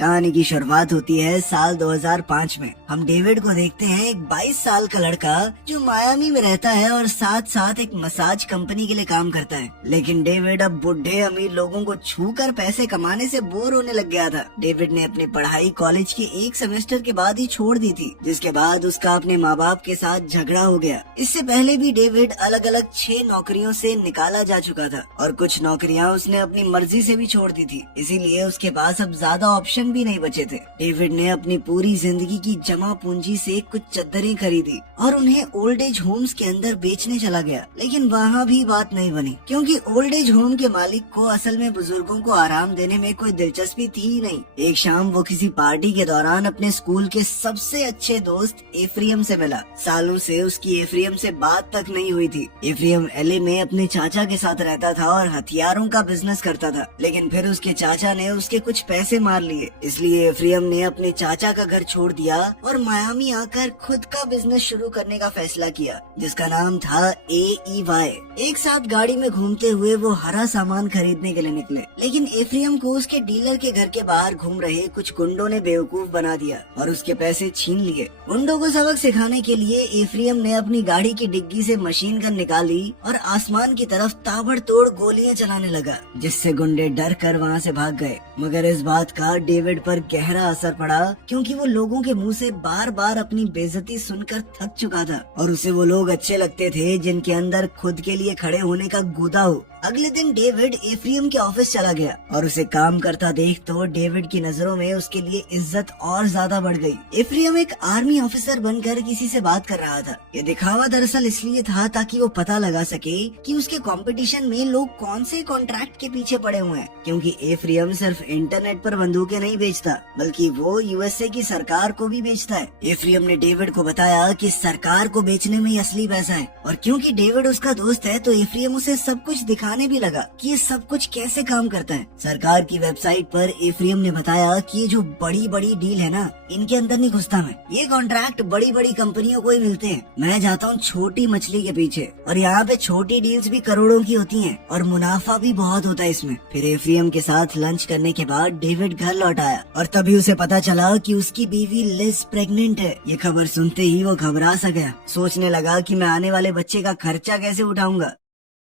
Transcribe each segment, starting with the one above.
कहानी की शुरुआत होती है साल 2005 में। हम डेविड को देखते हैं, एक 22 साल का लड़का जो मायामी में रहता है और साथ साथ एक मसाज कंपनी के लिए काम करता है। लेकिन डेविड अब बुढ़े अमीर लोगों को छू कर पैसे कमाने से बोर होने लग गया था। डेविड ने अपनी पढ़ाई कॉलेज के एक सेमेस्टर के बाद ही छोड़ दी थी, जिसके बाद उसका अपने माँ बाप के साथ झगड़ा हो गया। इससे पहले भी डेविड अलग अलग 6 नौकरियों से निकाला जा चुका था और कुछ नौकरियां उसने अपनी मर्जी से भी छोड़ दी थी। इसीलिए उसके पास अब ज्यादा ऑप्शन भी नहीं बचे थे। डेविड ने अपनी पूरी जिंदगी की जमा पूंजी से कुछ चद्दरें खरीदी और उन्हें ओल्ड एज होम्स के अंदर बेचने चला गया। लेकिन वहाँ भी बात नहीं बनी, क्योंकि ओल्ड एज होम के मालिक को असल में बुजुर्गों को आराम देने में कोई दिलचस्पी थी ही नहीं। एक शाम वो किसी पार्टी के दौरान अपने स्कूल के सबसे अच्छे दोस्त एफ्रियम से मिला। सालों से उसकी एफ्रियम से बात तक नहीं हुई थी। एफ्रियम एलए में अपने चाचा के साथ रहता था और हथियारों का बिजनेस करता था। लेकिन फिर उसके चाचा ने उसके कुछ पैसे मार लिए, इसलिए एफ्रियम ने अपने चाचा का घर छोड़ दिया और मायामी आकर खुद का बिजनेस शुरू करने का फैसला किया, जिसका नाम था AEY। एक साथ गाड़ी में घूमते हुए वो हरा सामान खरीदने के लिए निकले, लेकिन एफ्रियम को उसके डीलर के घर के बाहर घूम रहे कुछ गुंडों ने बेवकूफ बना दिया और उसके पैसे छीन लिए। गुंडों को सबक सिखाने के लिए एफ्रियम ने अपनी गाड़ी की डिग्गी से मशीन गन निकाली और आसमान की तरफ ताबड़तोड़ गोलियां चलाने लगा, जिससे गुंडे डर कर वहाँ से भाग गए। मगर इस बात का डेविड पर गहरा असर पड़ा, क्योंकि वो लोगों के मुंह से बार बार अपनी बेइज्जती सुनकर थक चुका था और उसे वो लोग अच्छे लगते थे जिनके अंदर खुद के लिए खड़े होने का गुदा हो। अगले दिन डेविड एफ्रियम के ऑफिस चला गया और उसे काम करता देख तो डेविड की नजरों में उसके लिए इज्जत और ज्यादा बढ़ गई। एफ्रियम एक आर्मी ऑफिसर बनकर किसी से बात कर रहा था। ये दिखावा दरअसल इसलिए था ताकि वो पता लगा सके कि उसके कंपटीशन में लोग कौन से कॉन्ट्रैक्ट के पीछे पड़े हुए हैं, क्योंकि एफ्रियम सिर्फ इंटरनेट पर बंदूकें नहीं बेचता, बल्कि वो USA की सरकार को भी बेचता है। एफ्रियम ने डेविड को बताया कि सरकार को बेचने में ही असली पैसा है, और क्योंकि डेविड उसका दोस्त है तो एफ्रियम उसे सब कुछ दिखाने भी लगा कि ये सब कुछ कैसे काम करता है। सरकार की वेबसाइट पर एफ्रियम ने बताया कि ये जो बड़ी बड़ी डील है ना, इनके अंदर नहीं घुसता मैं। ये कॉन्ट्रैक्ट बड़ी बड़ी कंपनियों को ही मिलते हैं। मैं जाता हूँ छोटी मछली के पीछे, और यहाँ पे छोटी डील्स भी करोड़ों की होती हैं और मुनाफा भी बहुत होता है इसमें। फिर एफ्रियम के साथ लंच करने के बाद डेविड घर लौट आया और तभी उसे पता चला कि उसकी बीवी लिज प्रेग्नेंट है। ये खबर सुनते ही वो घबरा सा गया। सोचने लगा कि मैं आने वाले बच्चे का खर्चा कैसे उठाऊंगा।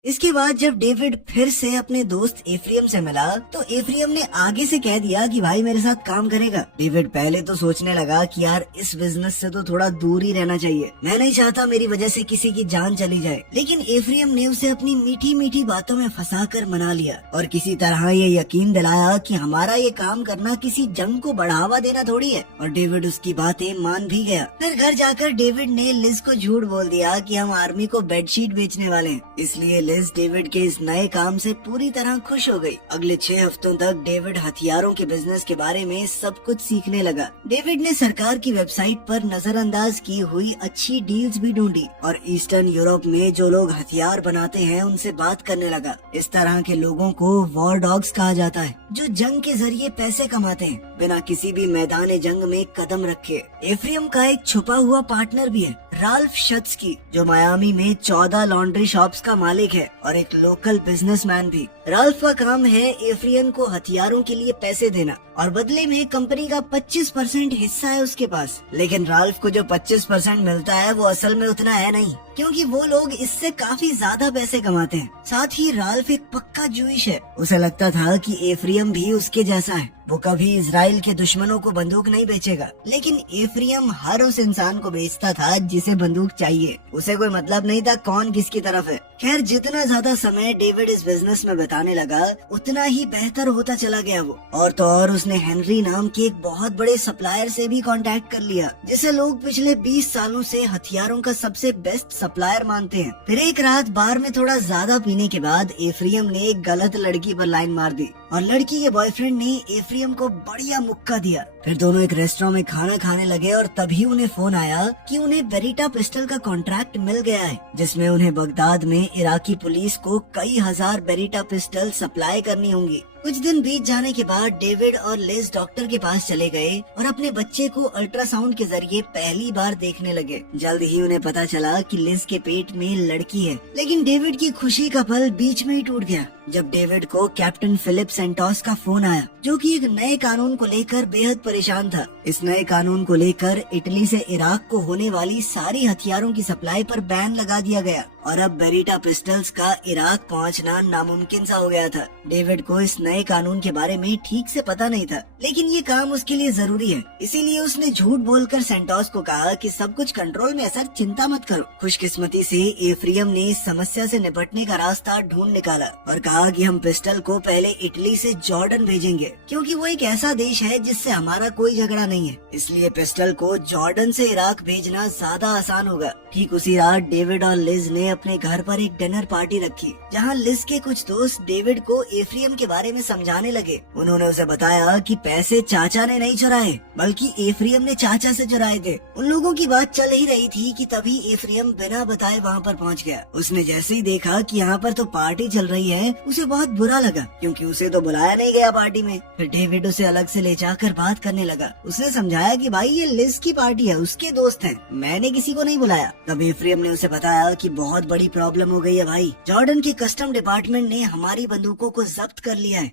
इसके बाद जब डेविड फिर से अपने दोस्त एफ्रियम से मिला तो एफ्रियम ने आगे से कह दिया कि भाई मेरे साथ काम करेगा। डेविड पहले तो सोचने लगा कि यार इस बिजनेस से तो थोड़ा दूर ही रहना चाहिए, मैं नहीं चाहता मेरी वजह से किसी की जान चली जाए। लेकिन एफ्रियम ने उसे अपनी मीठी मीठी बातों में फंसाकर मना लिया और किसी तरह ये यकीन दिलाया कि हमारा ये काम करना किसी जंग को बढ़ावा देना थोड़ी है, और डेविड उसकी बातें मान भी गया। फिर घर जाकर डेविड ने लिज को झूठ बोल दिया कि हम आर्मी को बेडशीट बेचने वाले हैं, इसलिए लिज डेविड के इस नए काम से पूरी तरह खुश हो गई। अगले 6 हफ्तों तक डेविड हथियारों के बिजनेस के बारे में सब कुछ सीखने लगा। डेविड ने सरकार की वेबसाइट पर नजरअंदाज की हुई अच्छी डील्स भी ढूंढी और ईस्टर्न यूरोप में जो लोग हथियार बनाते हैं उनसे बात करने लगा। इस तरह के लोगों को वॉर डॉग्स कहा जाता है, जो जंग के जरिए पैसे कमाते हैं बिना किसी भी मैदान जंग में कदम रखे। एफ्रियम का एक छुपा हुआ पार्टनर भी है, राल्फ शत्स्की, जो मायामी में 14 लॉन्ड्री शॉप्स का मालिक है और एक लोकल बिजनेसमैन भी। राल्फ का काम है एफ्रियम को हथियारों के लिए पैसे देना और बदले में कंपनी का 25% हिस्सा है उसके पास। लेकिन राल्फ को जो 25% मिलता है वो असल में उतना है नहीं, क्योंकि वो लोग इससे काफी ज्यादा पैसे कमाते हैं। साथ ही राल्फ एक पक्का जूइश है। उसे लगता था कि एफ्रियम भी उसके जैसा है, वो कभी इजराइल के दुश्मनों को बंदूक नहीं बेचेगा। लेकिन एफ्रियम हर उस इंसान को बेचता था जिसे बंदूक चाहिए, उसे कोई मतलब नहीं था कौन किसकी तरफ है। खैर, जितना ज्यादा समय डेविड इस बिजनेस में बिताने लगा उतना ही बेहतर होता चला गया वो। और तो और उसने हेनरी नाम के एक बहुत बड़े सप्लायर से भी कांटेक्ट कर लिया, जिसे लोग पिछले 20 सालों से हथियारों का सबसे बेस्ट सप्लायर मानते हैं। फिर एक रात बार में थोड़ा ज्यादा पीने के बाद एफ्रियम ने एक गलत लड़की पर लाइन मार दी और लड़की के बॉयफ्रेंड ने एफ्रियम को बढ़िया मुक्का दिया। फिर दोनों एक रेस्टोरेंट में खाना खाने लगे और तभी उन्हें फोन आया कि उन्हें बेरिटा पिस्टल का कॉन्ट्रैक्ट मिल गया है, जिसमें उन्हें बगदाद में इराकी पुलिस को कई हजार बेरिटा पिस्टल सप्लाई करनी होंगी। कुछ दिन बीत जाने के बाद डेविड और लिज डॉक्टर के पास चले गए और अपने बच्चे को अल्ट्रासाउंड के जरिए पहली बार देखने लगे। जल्द ही उन्हें पता चला कि लिज के पेट में लड़की है, लेकिन डेविड की खुशी का पल बीच में ही टूट गया। जब डेविड को कैप्टन फिलिप सेंटोस का फोन आया, जो कि एक नए कानून को लेकर बेहद परेशान था। इस नए कानून को लेकर इटली से इराक को होने वाली सारी हथियारों की सप्लाई पर बैन लगा दिया गया और अब बेरिटा पिस्टल्स का इराक पहुंचना नामुमकिन सा हो गया था। डेविड को इस नए कानून के बारे में ठीक से पता नहीं था, लेकिन ये काम उसके लिए जरूरी है, इसीलिए उसने झूठ बोलकर सेंटोस को कहा कि सब कुछ कंट्रोल में है सर, चिंता मत करो। खुशकिस्मती से एफ्रियम ने इस समस्या से निपटने का रास्ता ढूंढ निकाला और कहा कि हम पिस्टल को पहले इटली से जॉर्डन भेजेंगे, क्योंकि वो एक ऐसा देश है जिससे हमारा कोई झगड़ा नहीं है, इसलिए पिस्टल को जॉर्डन से इराक भेजना ज्यादा आसान होगा। ठीक उसी रात डेविड और लिज ने अपने घर पर एक डिनर पार्टी रखी, जहां लिज के कुछ दोस्त डेविड को एफ्रियम के बारे में समझाने लगे। उन्होंने उसे बताया कि पैसे चाचा ने नहीं चुराए, बल्कि एफ्रियम ने चाचा से चुराए थे। उन लोगों की बात चल ही रही थी कि तभी एफ्रियम बिना बताए वहां पर पहुंच गया। उसने जैसे ही देखा कि यहाँ पर तो पार्टी चल रही है, उसे बहुत बुरा लगा, क्योंकि उसे तो बुलाया नहीं गया पार्टी में। फिर डेविड उसे अलग से ले जाकर बात करने लगा। उसने समझाया कि भाई ये लिज की पार्टी है, उसके दोस्त हैं, मैंने किसी को नहीं बुलाया। तब एफ्रियम ने उसे बताया कि बहुत बड़ी प्रॉब्लम हो गई है भाई, जॉर्डन के कस्टम डिपार्टमेंट ने हमारी बंदूकों को जब्त कर लिया है।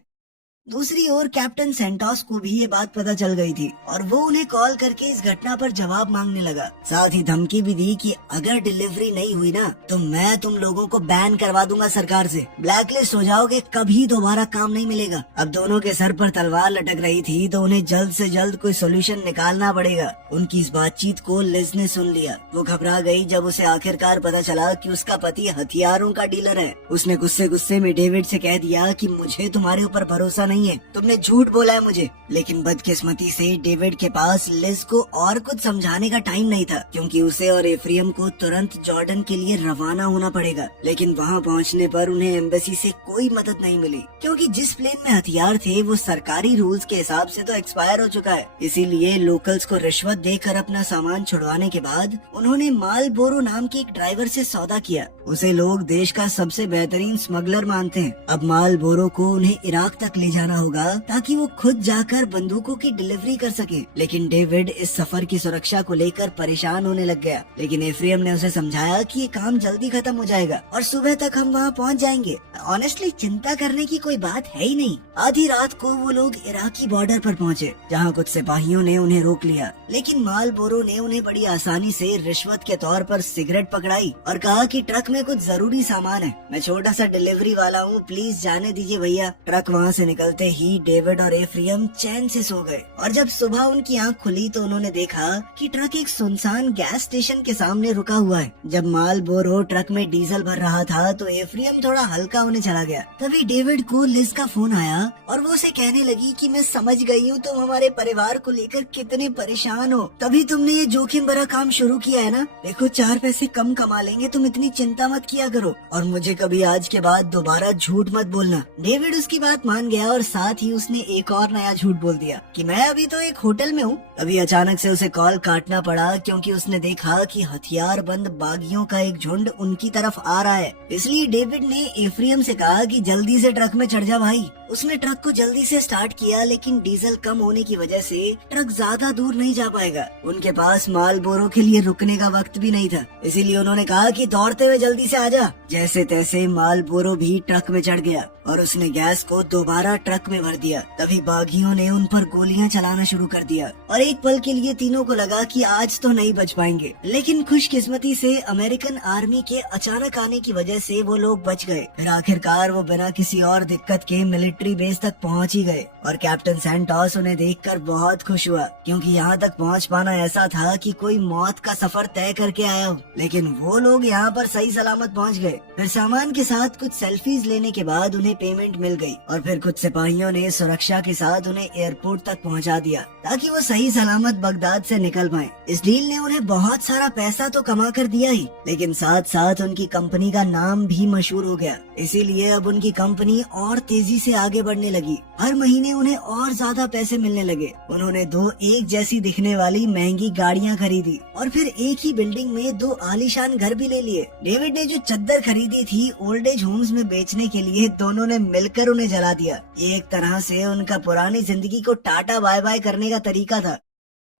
दूसरी ओर कैप्टन सेंटोस को भी ये बात पता चल गई थी और वो उन्हें कॉल करके इस घटना पर जवाब मांगने लगा। साथ ही धमकी भी दी कि अगर डिलीवरी नहीं हुई ना तो मैं तुम लोगों को बैन करवा दूंगा सरकार से, ब्लैकलिस्ट हो जाओगे, कभी दोबारा काम नहीं मिलेगा। अब दोनों के सर पर तलवार लटक रही थी, तो उन्हें जल्द से जल्द कोई सोल्यूशन निकालना पड़ेगा। उनकी इस बातचीत को लिज ने सुन लिया। वो घबरा गई जब उसे आखिरकार पता चला कि उसका पति हथियारों का डीलर है। उसने गुस्से में डेविड से कह दिया कि मुझे तुम्हारे ऊपर भरोसा नहीं है, तुमने झूठ बोला है मुझे। लेकिन बदकिस्मती से डेविड के पास लिज को और कुछ समझाने का टाइम नहीं था, क्योंकि उसे और एफ्रियम को तुरंत जॉर्डन के लिए रवाना होना पड़ेगा। लेकिन वहां पहुंचने पर उन्हें एम्बेसी से कोई मदद नहीं मिली, क्योंकि जिस प्लेन में हथियार थे वो सरकारी रूल्स के हिसाब से तो एक्सपायर हो चुका है। इसीलिए लोकल्स को रिश्वत देकर अपना सामान छुड़वाने के बाद उन्होंने मालबोरो नाम के एक ड्राइवर से सौदा किया। उसे लोग देश का सबसे बेहतरीन स्मगलर मानते हैं। अब मालबोरो को उन्हें इराक तक ले जाना होगा ताकि वो खुद जाकर बंदूकों की डिलीवरी कर सके। लेकिन डेविड इस सफर की सुरक्षा को लेकर परेशान होने लग गया। लेकिन एफ्रियम ने उसे समझाया कि ये काम जल्दी खत्म हो जाएगा और सुबह तक हम वहाँ पहुँच जाएंगे। ऑनेस्टली चिंता करने की कोई बात है ही नहीं। आधी रात को वो लोग इराकी बॉर्डर पर पहुँचे, जहाँ कुछ सिपाहियों ने उन्हें रोक लिया। लेकिन मालबोरो ने उन्हें बड़ी आसानी से रिश्वत के तौर पर सिगरेट पकड़ाई और कहा कि ट्रक में कुछ जरूरी सामान है, मैं छोटा सा डिलीवरी वाला हूँ, प्लीज जाने दीजिए भैया। ट्रक वहाँ से निकलते ही डेविड और एफ्रियम चैन से सो गए और जब सुबह उनकी आंख खुली तो उन्होंने देखा कि ट्रक एक सुनसान गैस स्टेशन के सामने रुका हुआ है। जब मालबोरो ट्रक में डीजल भर रहा था तो एफ्रियम थोड़ा हल्का होने चला गया। तभी डेविड को लिज का फोन आया और वो उसे कहने लगी कि मैं समझ गई हूँ तुम हमारे परिवार को लेकर कितने परेशान हो, तभी तुमने ये जोखिम भरा काम शुरू किया है ना। देखो 4 पैसे कम कमा लेंगे, तुम इतनी चिंता मत किया करो और मुझे कभी आज के बाद दोबारा झूठ मत बोलना। डेविड उसकी बात मान गया और साथ ही उसने एक और नया झूठ बोल दिया कि मैं अभी तो एक होटल में हूँ। अभी अचानक से उसे कॉल काटना पड़ा, क्योंकि उसने देखा कि हथियार बंद बागियों का एक झुंड उनकी तरफ आ रहा है। इसलिए डेविड ने एफ्रियम से कहा कि जल्दी से ट्रक में चढ़ जा भाई। उसने ट्रक को जल्दी से स्टार्ट किया, लेकिन डीजल कम होने की वजह से ट्रक ज्यादा दूर नहीं जा पाएगा। उनके पास मालबोरो के लिए रुकने का वक्त भी नहीं था, इसीलिए उन्होंने कहा कि दौड़ते हुए जल्दी से आजा। जैसे तैसे मालबोरो भी ट्रक में चढ़ गया और उसने गैस को दोबारा ट्रक में भर दिया। तभी बागियों ने उन पर गोलियां चलाना शुरू कर दिया और एक पल के लिए तीनों को लगा कि आज तो नहीं बच पाएंगे। लेकिन खुशकिस्मती से अमेरिकन आर्मी के अचानक आने की वजह से वो लोग बच गए। फिर आखिरकार वो बिना किसी और दिक्कत के मिलिट्री बेस तक पहुंच ही गए और कैप्टन सेंटोस उन्हें देखकर बहुत खुश हुआ, क्योंकि यहाँ तक पहुँच पाना ऐसा था कि कोई मौत का सफर तय करके आया हो। लेकिन वो लोग यहाँ पर सही सलामत पहुँच गए। फिर सामान के साथ कुछ सेल्फीज लेने के बाद उन्हें पेमेंट मिल गई और फिर कुछ सिपाहियों ने सुरक्षा के साथ उन्हें एयरपोर्ट तक पहुंचा दिया ताकि वो सही सलामत बगदाद से निकल पाएं। इस डील ने उन्हें बहुत सारा पैसा तो कमा कर दिया ही, लेकिन साथ साथ उनकी कंपनी का नाम भी मशहूर हो गया। इसीलिए अब उनकी कंपनी और तेजी से आगे बढ़ने लगी। हर महीने उन्हें और ज्यादा पैसे मिलने लगे। उन्होंने 2 एक जैसी दिखने वाली महंगी गाड़ियाँ खरीदी और फिर एक ही बिल्डिंग में 2 आलीशान घर भी ले लिए। डेविड ने जो चद्दर खरीदी थी ओल्ड एज होम्स में बेचने के लिए, दोनों ने मिलकर उन्हें जला दिया। एक तरह से उनका पुरानी जिंदगी को टाटा बाय बाय करने का तरीका था।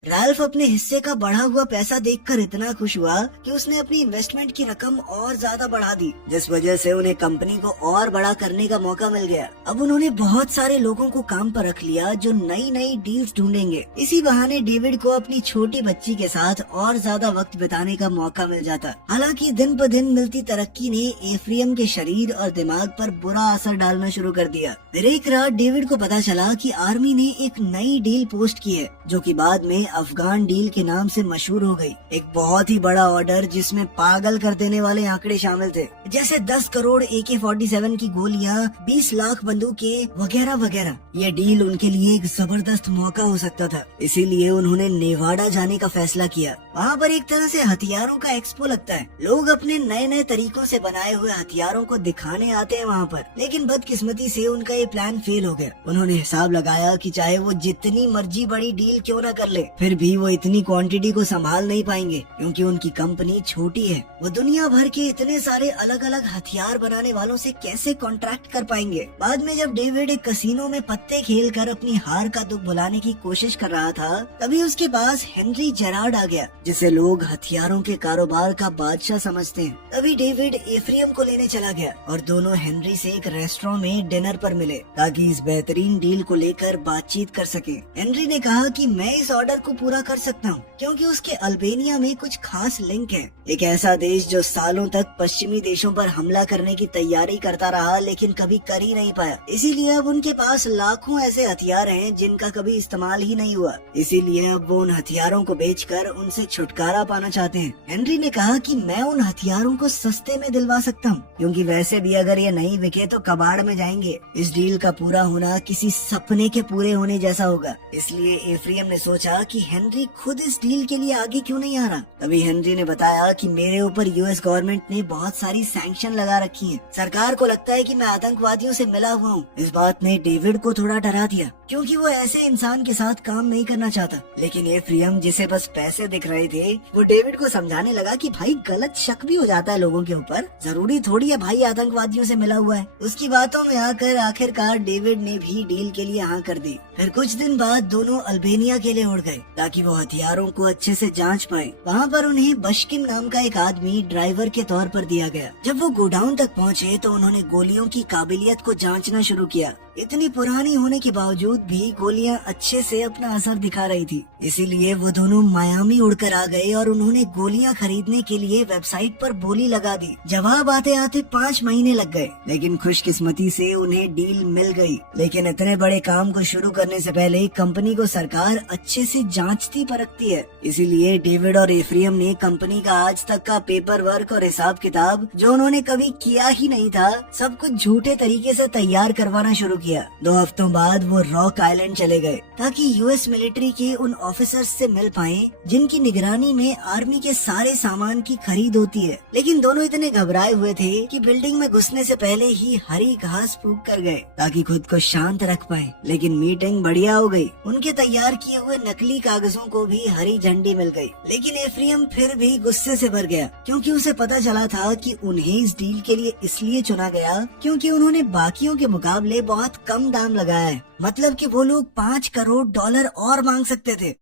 राल्फ अपने हिस्से का बढ़ा हुआ पैसा देखकर इतना खुश हुआ कि उसने अपनी इन्वेस्टमेंट की रकम और ज्यादा बढ़ा दी, जिस वजह से उन्हें कंपनी को और बड़ा करने का मौका मिल गया। अब उन्होंने बहुत सारे लोगों को काम पर रख लिया जो नई नई डील्स ढूंढेंगे। इसी बहाने डेविड को अपनी छोटी बच्ची के साथ और ज्यादा वक्त बिताने का मौका मिल जाता। हालांकि दिन ब दिन मिलती तरक्की ने एफ्रियम के शरीर और दिमाग पर बुरा असर डालना शुरू कर दिया। फिर एक रात डेविड को पता चला कि आर्मी ने एक नई डील पोस्ट की है, जो कि बाद में अफगान डील के नाम से मशहूर हो गई। एक बहुत ही बड़ा ऑर्डर जिसमें पागल कर देने वाले आंकड़े शामिल थे, जैसे 10 करोड़ AK-47 की गोलियां, 20 लाख बंदूकें वगैरह वगैरह। ये डील उनके लिए एक जबरदस्त मौका हो सकता था, इसीलिए उन्होंने नेवाडा जाने का फैसला किया। वहाँ पर एक तरह से हथियारों का एक्सपो लगता है। लोग अपने नए नए तरीकों से बनाए हुए हथियारों को दिखाने आते हैं वहाँ पर। लेकिन बदकिस्मती से उनका ये प्लान फेल हो गया। उन्होंने हिसाब लगाया कि चाहे वो जितनी मर्जी बड़ी डील क्यों न कर ले, फिर भी वो इतनी क्वांटिटी को संभाल नहीं पाएंगे, क्योंकि उनकी कंपनी छोटी है। वो दुनिया भर के इतने सारे अलग अलग हथियार बनाने वालों से कैसे कॉन्ट्रैक्ट कर पाएंगे। बाद में जब डेविड एक कसीनो में पत्ते खेल कर अपनी हार का दुख भुलाने की कोशिश कर रहा था, तभी उसके पास हेनरी जेरार्ड आ गया, जिसे लोग हथियारों के कारोबार का बादशाह समझते हैं। तभी डेविड एफ्रियम को लेने चला गया और दोनों हेनरी से एक रेस्टोरेंट में डिनर पर मिले, ताकि इस बेहतरीन डील को लेकर बातचीत कर सके। हेनरी ने कहा कि मैं इस ऑर्डर को पूरा कर सकता हूँ, क्योंकि उसके अल्बेनिया में कुछ खास लिंक है। एक ऐसा देश जो सालों तक पश्चिमी देशों पर हमला करने की तैयारी करता रहा, लेकिन कभी कर ही नहीं पाया। इसीलिए अब उनके पास लाखों ऐसे हथियार हैं जिनका कभी इस्तेमाल ही नहीं हुआ। इसीलिए अब वो उन हथियारों को बेचकर उनसे छुटकारा पाना चाहते हैं। हेनरी ने कहा कि मैं उन हथियारों को सस्ते में दिलवा सकता हूँ, क्योंकि वैसे भी अगर ये नहीं बिके तो कबाड़ में जाएंगे। इस डील का पूरा होना किसी सपने के पूरे होने जैसा होगा। इसलिए एफ्रियम ने सोचा कि हेनरी खुद इस डील के लिए आगे क्यों नहीं आ रहा। तभी हेनरी ने बताया कि मेरे ऊपर US गवर्नमेंट ने बहुत सारी सैंक्शन लगा रखी है। सरकार को लगता है कि मैं आतंकवादियों से मिला हुआ हूँ। इस बात ने डेविड को थोड़ा डरा दिया, क्योंकि वो ऐसे इंसान के साथ काम नहीं करना चाहता। लेकिन एफ्रियम, जिसे बस पैसे दिख रहे थे, वो डेविड को समझाने लगा कि भाई गलत शक भी हो जाता है लोगों के ऊपर, जरूरी थोड़ी है भाई आतंकवादियों से मिला हुआ है। उसकी बातों में आकर आखिरकार डेविड ने भी डील के लिए हाँ कर दी। फिर कुछ दिन बाद दोनों अल्बेनिया के लिए उड़ गए, ताकि वो हथियारों को अच्छे से जांच पाए। वहाँ पर उन्हें बशकिम नाम का एक आदमी ड्राइवर के तौर पर दिया गया। जब वो गोडाउन तक पहुँचे तो उन्होंने गोलियों की काबिलियत को जांचना शुरू किया। इतनी पुरानी होने के बावजूद भी गोलियां अच्छे से अपना असर दिखा रही थी। इसीलिए वो दोनों मायामी उड़कर आ गए और उन्होंने गोलियां खरीदने के लिए वेबसाइट पर बोली लगा दी। जवाब आते आते 5 महीने लग गए, लेकिन खुशकिस्मती से उन्हें डील मिल गई। लेकिन इतने बड़े काम को शुरू करने से पहले कंपनी को सरकार अच्छे से जांचती परखती है। इसीलिए डेविड और एफ्रियम ने कंपनी का आज तक का पेपर वर्क और हिसाब किताब, जो उन्होंने कभी किया ही नहीं था, सब कुछ झूठे तरीके से तैयार करवाना शुरू किया। 2 हफ्तों बाद वो रॉक आइलैंड चले गए, ताकि US मिलिट्री के उन ऑफिसर्स से मिल पाएं जिनकी निगरानी में आर्मी के सारे सामान की खरीद होती है। लेकिन दोनों इतने घबराए हुए थे कि बिल्डिंग में घुसने से पहले ही हरी घास फूंक कर गए, ताकि खुद को शांत रख पाए। लेकिन मीटिंग बढ़िया हो गई। उनके तैयार किए हुए नकली कागजों को भी हरी झंडी मिल गई। लेकिन एफ्रियम फिर भी गुस्से से भर गया, क्योंकि उसे पता चला था कि उन्हें इस डील के लिए इसलिए चुना गया क्योंकि उन्होंने बाकियों के मुकाबले बहुत कम दाम लगाया है। मतलब कि वो लोग $5 करोड़ और मांग सकते थे।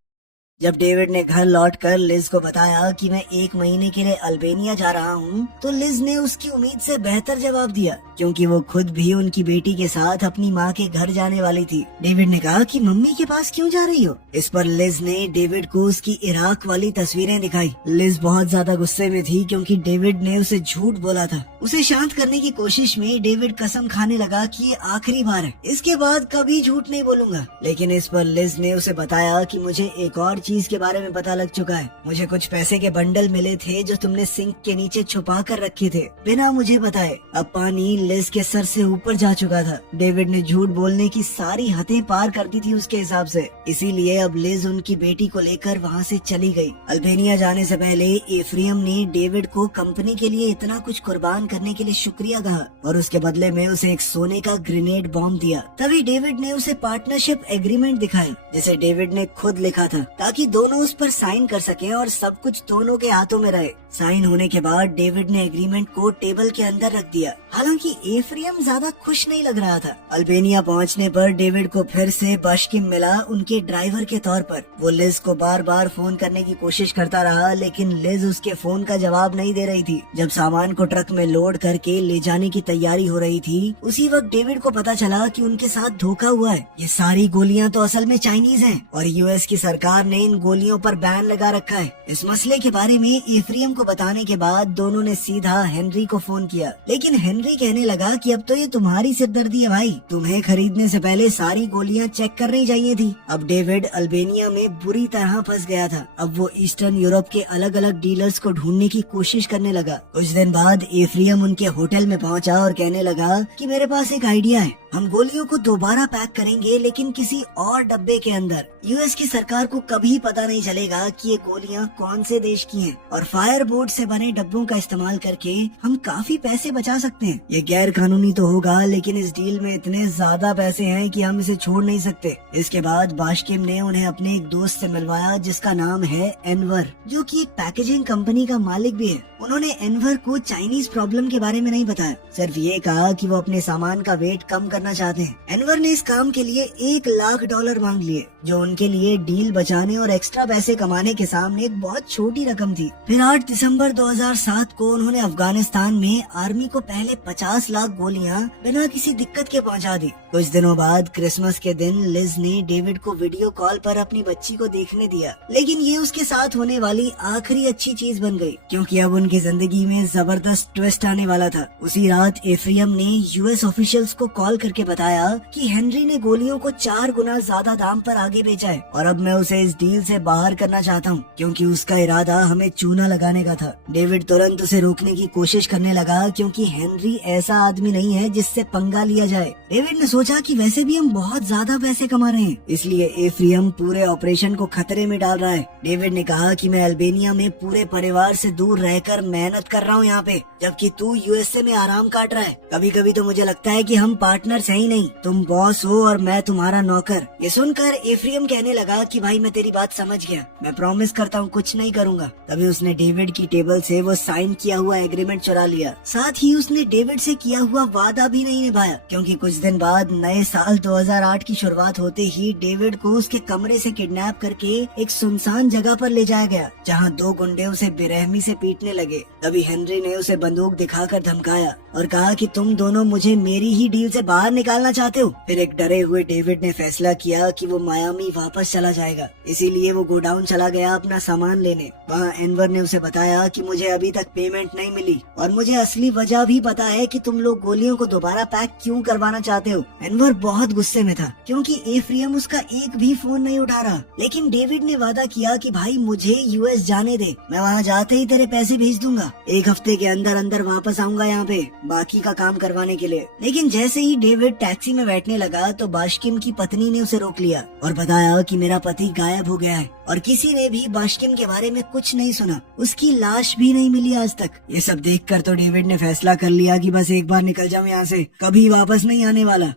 जब डेविड ने घर लौटकर लिज को बताया कि मैं 1 महीने के लिए अल्बेनिया जा रहा हूँ, तो लिज ने उसकी उम्मीद से बेहतर जवाब दिया, क्योंकि वो खुद भी उनकी बेटी के साथ अपनी माँ के घर जाने वाली थी। डेविड ने कहा कि मम्मी के पास क्यों जा रही हो? इस पर लिज ने डेविड को उसकी इराक वाली तस्वीरें दिखाई। लिज बहुत ज्यादा गुस्से में थी, क्योंकि डेविड ने उसे झूठ बोला था। उसे शांत करने की कोशिश में डेविड कसम खाने लगा कि ये आखिरी बार है, इसके बाद कभी झूठ नहीं बोलूंगा। लेकिन इस पर लिज ने उसे बताया कि मुझे एक और चीज के बारे में पता लग चुका है। मुझे कुछ पैसे के बंडल मिले थे जो तुमने सिंक के नीचे छुपा कर रखे थे बिना मुझे बताए। अब पानी लिज के सर से ऊपर जा चुका था। डेविड ने झूठ बोलने की सारी हदें पार कर दी थी उसके हिसाब से। इसीलिए अब लिज उनकी बेटी को लेकर वहाँ से चली गई। अल्बेनिया जाने से पहले एफ्रियम ने डेविड को कंपनी के लिए इतना कुछ कुर्बान करने के लिए शुक्रिया कहा और उसके बदले में उसे एक सोने का ग्रेनेड बॉम्ब दिया। तभी डेविड ने उसे पार्टनरशिप एग्रीमेंट दिखाया, जिसे डेविड ने खुद लिखा था, ताकि ताकि दोनों उस पर साइन कर सकें और सब कुछ दोनों के हाथों में रहे। साइन होने के बाद डेविड ने एग्रीमेंट को टेबल के अंदर रख दिया। हालांकि एफ्रेम ज्यादा खुश नहीं लग रहा था। अल्बेनिया पहुंचने पर डेविड को फिर से बाश्किम मिला उनके ड्राइवर के तौर पर। वो लिज को बार बार फोन करने की कोशिश करता रहा, लेकिन लिज उसके फोन का जवाब नहीं दे रही थी। जब सामान को ट्रक में लोड करके ले जाने की तैयारी हो रही थी, उसी वक्त डेविड को पता चला कि उनके साथ धोखा हुआ है। ये सारी गोलियां तो असल में चाइनीज हैं और यूएस की सरकार ने इन गोलियों पर बैन लगा रखा है। इस मसले के बारे में एफ्रेम को बताने के बाद दोनों ने सीधा हेनरी को फोन किया, लेकिन हेनरी कहने लगा कि अब तो ये तुम्हारी सिरदर्दी है भाई, तुम्हें खरीदने से पहले सारी गोलियां चेक करनी चाहिए थी। अब डेविड अल्बेनिया में बुरी तरह फंस गया था। अब वो ईस्टर्न यूरोप के अलग अलग डीलर्स को ढूंढने की कोशिश करने लगा। कुछ दिन बाद एफ्रेम उनके होटल में पहुंचा और कहने लगा कि मेरे पास एक आइडिया है, हम गोलियों को दोबारा पैक करेंगे लेकिन किसी और डब्बे के अंदर। यूएस की सरकार को कभी पता नहीं चलेगा कि ये गोलियां कौन से देश की हैं और फायर बोर्ड से बने डब्बों का इस्तेमाल करके हम काफी पैसे बचा सकते हैं। ये गैर कानूनी तो होगा, लेकिन इस डील में इतने ज्यादा पैसे हैं कि हम इसे छोड़ नहीं सकते। इसके बाद बाश्किम ने उन्हें अपने एक दोस्त से मिलवाया जिसका नाम है एनवर, जो कि एक पैकेजिंग कंपनी का मालिक भी है। उन्होंने एनवर को चाइनीज प्रॉब्लम के बारे में नहीं बताया, सिर्फ ये कहा कि वो अपने सामान का वेट कम करना चाहते हैं। एनवर ने इस काम के लिए $1,00,000 मांग लिए, जो उनके लिए डील बचाने और एक्स्ट्रा पैसे कमाने के सामने एक बहुत छोटी रकम थी। फिर 8 दिसंबर 2007 को उन्होंने अफगानिस्तान में आर्मी को पहले 50 लाख गोलियां बिना किसी दिक्कत के पहुंचा दी। कुछ दिनों बाद क्रिसमस के दिन लिज ने डेविड को वीडियो कॉल पर अपनी बच्ची को देखने दिया, लेकिन ये उसके साथ होने वाली आखिरी अच्छी चीज बन गई, क्योंकि अब उनकी जिंदगी में जबरदस्त ट्विस्ट आने वाला था। उसी रात एफ्रेम ने यूएस ऑफिशियल्स को कॉल करके बताया कि हेनरी ने गोलियों को 4 गुना ज्यादा दाम पर आगे बेचा है और अब मैं उसे इस डील से बाहर करना चाहता हूँ, क्योंकि उसका इरादा हमें चूना लगाने का था। डेविड तुरंत उसे रोकने की कोशिश करने लगा, क्योंकि हेनरी ऐसा आदमी नहीं है जिससे पंगा लिया जाए। डेविड ने सोचा कि वैसे भी हम बहुत ज्यादा पैसे कमा रहे हैं, इसलिए एफ्रेम पूरे ऑपरेशन को खतरे में डाल रहा है। डेविड ने कहा कि मैं अल्बेनिया में पूरे परिवार से दूर रहकर मेहनत कर रहा हूँ यहाँ पे, जबकि तू यूएसए में आराम काट रहा है। कभी कभी तो मुझे लगता है कि हम पार्टनर्स हैं ही नहीं, तुम बॉस हो और मैं तुम्हारा नौकर। ये सुनकर एफ्रेम कहने लगा कि भाई मैं तेरी बात समझ गया, मैं प्रॉमिस करता हूँ कुछ नहीं करूँगा। तभी उसने डेविड की टेबल से वो साइन किया हुआ एग्रीमेंट चुरा लिया। साथ ही उसने डेविड से किया हुआ वादा भी नहीं निभाया, क्योंकि कुछ दिन बाद नए साल 2008 की शुरुआत होते ही डेविड को उसके कमरे से किडनैप करके एक सुनसान जगह पर ले जाया गया, जहाँ 2 गुंडे उसे बेरहमी से पीटने लगे। तभी हेनरी ने उसे बंदूक दिखाकर धमकाया और कहा कि तुम दोनों मुझे मेरी ही डील से बाहर निकालना चाहते हो। फिर एक डरे हुए डेविड ने फैसला किया कि वो मायामी वापस चला जाएगा, इसीलिए वो गोडाउन चला गया अपना सामान लेने। वहाँ एनवर ने उसे बताया कि मुझे अभी तक पेमेंट नहीं मिली और मुझे असली वजह भी पता है कि तुम लोग गोलियों को दोबारा पैक क्यों करवाना चाहते हो। एनवर बहुत गुस्से में था, क्योंकि एफ्रेम उसका एक भी फोन नहीं उठा रहा। लेकिन डेविड ने वादा किया कि भाई मुझे यूएस जाने दे, मैं वहाँ जाते ही तेरे पैसे भेज दूंगा, 1 हफ्ते के अंदर अंदर वापस आऊंगा यहाँ पे बाकी का काम करवाने के लिए। लेकिन जैसे ही डेविड टैक्सी में बैठने लगा तो बाश्किम की पत्नी ने उसे रोक लिया और बताया कि मेरा पति गायब हो गया है और किसी ने भी बाश्किम के बारे में कुछ नहीं सुना, उसकी लाश भी नहीं मिली आज तक। ये सब देखकर तो डेविड ने फैसला कर लिया कि बस एक बार निकल जाऊं यहाँ से, कभी वापस नहीं आने वाला।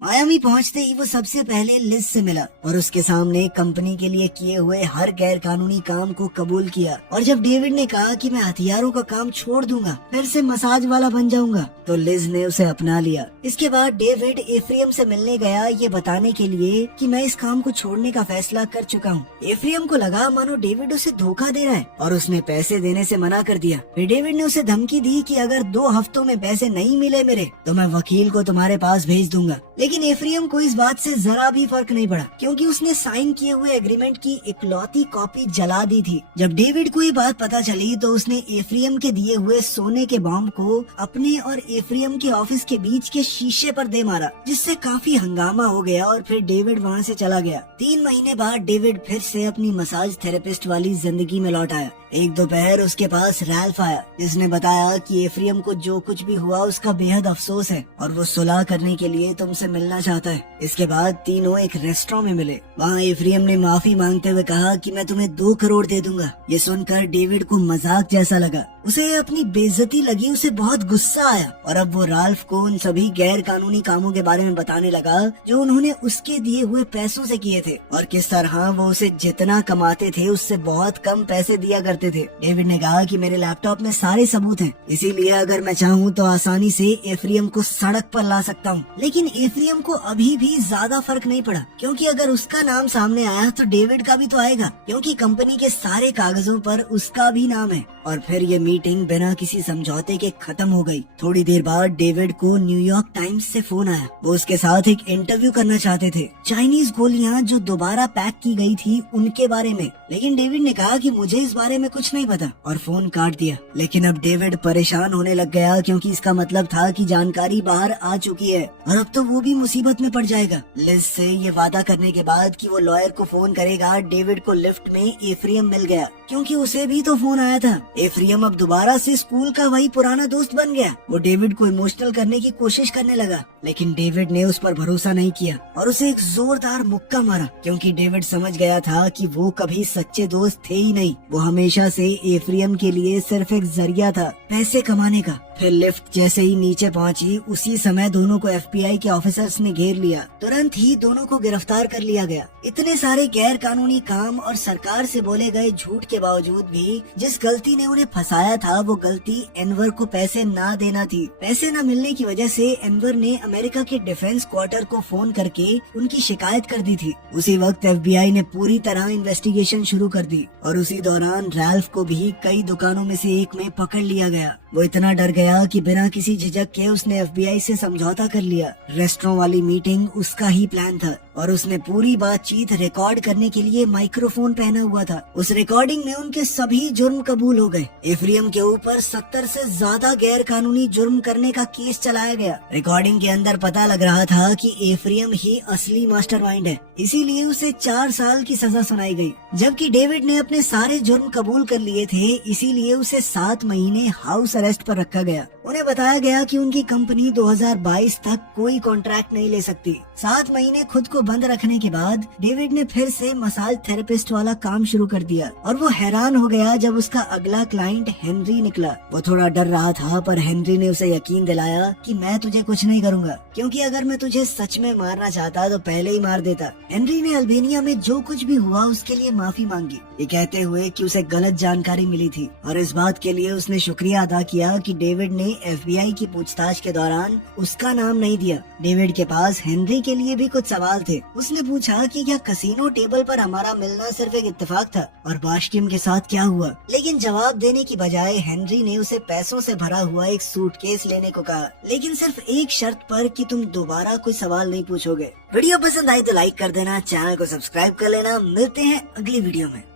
मायामी पहुंचते ही वो सबसे पहले लिज से मिला और उसके सामने कंपनी के लिए किए हुए हर गैर कानूनी काम को कबूल किया। और जब डेविड ने कहा कि मैं हथियारों का काम छोड़ दूंगा, फिर से मसाज वाला बन जाऊंगा, तो लिज ने उसे अपना लिया। इसके बाद डेविड एफ्रेम से मिलने गया ये बताने के लिए कि मैं इस काम को छोड़ने का फैसला कर चुका हूँ। एफ्रेम को लगा मानो डेविड उसे धोखा दे रहा है और उसने पैसे देने से मना कर दिया। फिर डेविड ने उसे धमकी दी कि अगर 2 हफ्तों में पैसे नहीं मिले मेरे, तो मैं वकील को तुम्हारे पास भेज दूंगा। लेकिन एफ्रेम को इस बात से जरा भी फर्क नहीं पड़ा, क्योंकि उसने साइन किए हुए एग्रीमेंट की इकलौती कॉपी जला दी थी। जब डेविड को ये बात पता चली तो उसने एफ्रेम के दिए हुए सोने के बॉम्ब को अपने और एफ्रेम के ऑफिस के बीच के शीशे पर दे मारा, जिससे काफी हंगामा हो गया और फिर डेविड वहाँ से चला गया। 3 महीने बाद डेविड फिर से अपनी मसाज थेरेपिस्ट वाली जिंदगी में लौट आया। एक दोपहर उसके पास रैल्फ आया, जिसने बताया कि एफ्रियम को जो कुछ भी हुआ उसका बेहद अफसोस है और वो सुलह करने के लिए तुमसे मिलना चाहता है। इसके बाद तीनों एक रेस्टोरेंट में मिले। वहाँ एफ्रियम ने माफी मांगते हुए कहा कि मैं तुम्हें 2 करोड़ दे दूंगा। ये सुनकर डेविड को मजाक जैसा लगा, उसे अपनी बेइज्जती लगी, उसे बहुत गुस्सा आया और अब वो राल्फ को उन सभी गैर कानूनी कामों के बारे में बताने लगा जो उन्होंने उसके दिए हुए पैसों से किए थे और किस तरह वो उसे जितना कमाते थे उससे बहुत कम पैसे दिया करते थे। डेविड ने कहा कि मेरे लैपटॉप में सारे सबूत हैं, इसीलिए अगर मैं चाहूँ तो आसानी से एफ्रियम को सड़क पर ला सकता हूँ। लेकिन एफ्रियम को अभी भी ज्यादा फर्क नहीं पड़ा, क्योंकि अगर उसका नाम सामने आया तो डेविड का भी तो आएगा, क्योंकि कंपनी के सारे कागजों पर उसका भी नाम है। और फिर ये मीटिंग बिना किसी समझौते के खत्म हो गई। थोड़ी देर बाद डेविड को न्यूयॉर्क टाइम्स से फोन आया। वो उसके साथ एक इंटरव्यू करना चाहते थे, चाइनीज गोलियां जो दोबारा पैक की गई थी उनके बारे में। लेकिन डेविड ने कहा कि मुझे इस बारे में कुछ नहीं पता और फोन काट दिया। लेकिन अब डेविड परेशान होने लग गया, क्योंकि इसका मतलब था कि जानकारी बाहर आ चुकी है और अब तो वो भी मुसीबत में पड़ जाएगा। लिज से ये वादा करने के बाद कि वो लॉयर को फोन करेगा, डेविड को लिफ्ट में एफ्रियम मिल गया, क्योंकि उसे भी तो फोन आया था। एफ्रियम अब दोबारा से स्कूल का वही पुराना दोस्त बन गया। वो डेविड को इमोशनल करने की कोशिश करने लगा, लेकिन डेविड ने उस पर भरोसा नहीं किया और उसे एक जोरदार मुक्का मारा, क्योंकि डेविड समझ गया था कि वो कभी सच्चे दोस्त थे ही नहीं। वो हमेशा से एफ्रियम के लिए सिर्फ एक जरिया था पैसे कमाने का। फिर लिफ्ट जैसे ही नीचे पहुंची, उसी समय दोनों को एफबीआई के ऑफिसर्स ने घेर लिया। तुरंत ही दोनों को गिरफ्तार कर लिया गया। इतने सारे गैर कानूनी काम और सरकार से बोले गए झूठ के बावजूद भी जिस गलती ने उन्हें फंसाया था, वो गलती एनवर को पैसे ना देना थी। पैसे न मिलने की वजह से एनवर ने अमेरिका के डिफेंस क्वार्टर को फोन करके उनकी शिकायत कर दी थी। उसी वक्त एफबीआई ने पूरी तरह इन्वेस्टिगेशन शुरू कर दी और उसी दौरान रैल्फ को भी कई दुकानों में से एक में पकड़ लिया गया। वो इतना डर गया कि बिना किसी झिझक के उसने एफबीआई से समझौता कर लिया। रेस्टोरेंट वाली मीटिंग उसका ही प्लान था और उसने पूरी बातचीत रिकॉर्ड करने के लिए माइक्रोफोन पहना हुआ था। उस रिकॉर्डिंग में उनके सभी जुर्म कबूल हो गए। एफ्रियम के ऊपर 70 से ज्यादा गैर कानूनी जुर्म करने का केस चलाया गया। रिकॉर्डिंग के अंदर पता लग रहा था कि एफ्रियम ही असली मास्टरमाइंड है, इसीलिए उसे 4 साल की सजा सुनाई गई। जबकि डेविड ने अपने सारे जुर्म कबूल कर लिए थे, इसीलिए उसे 7 महीने हाउस अरेस्ट पर रखा गया। उन्हें बताया गया कि उनकी कंपनी 2022 तक कोई कॉन्ट्रैक्ट नहीं ले सकती। 7 महीने खुद को बंद रखने के बाद डेविड ने फिर से मसाज थेरेपिस्ट वाला काम शुरू कर दिया और वो हैरान हो गया जब उसका अगला क्लाइंट हेनरी निकला। वो थोड़ा डर रहा था, पर हेनरी ने उसे यकीन दिलाया कि मैं तुझे कुछ नहीं करूंगा, क्योंकि अगर मैं तुझे सच में मारना चाहता तो पहले ही मार देता। हेनरी ने अल्बेनिया में जो कुछ भी हुआ उसके लिए माफी मांगी, ये कहते हुए कि उसे गलत जानकारी मिली थी और इस बात के लिए उसने शुक्रिया अदा किया कि डेविड ने एफबीआई की पूछताछ के दौरान उसका नाम नहीं दिया। डेविड के पास हेनरी के लिए भी कुछ सवाल थे। उसने पूछा कि क्या कसिनो टेबल पर हमारा मिलना सिर्फ एक इत्तेफाक था और बास्टियम के साथ क्या हुआ, लेकिन जवाब देने की बजाय हेनरी ने उसे पैसों से भरा हुआ एक सूटकेस लेने को कहा, लेकिन सिर्फ एक शर्त पर कि तुम दोबारा कोई सवाल नहीं पूछोगे। वीडियो पसंद आई तो लाइक कर देना, चैनल को सब्सक्राइब कर लेना। मिलते हैं अगली वीडियो में।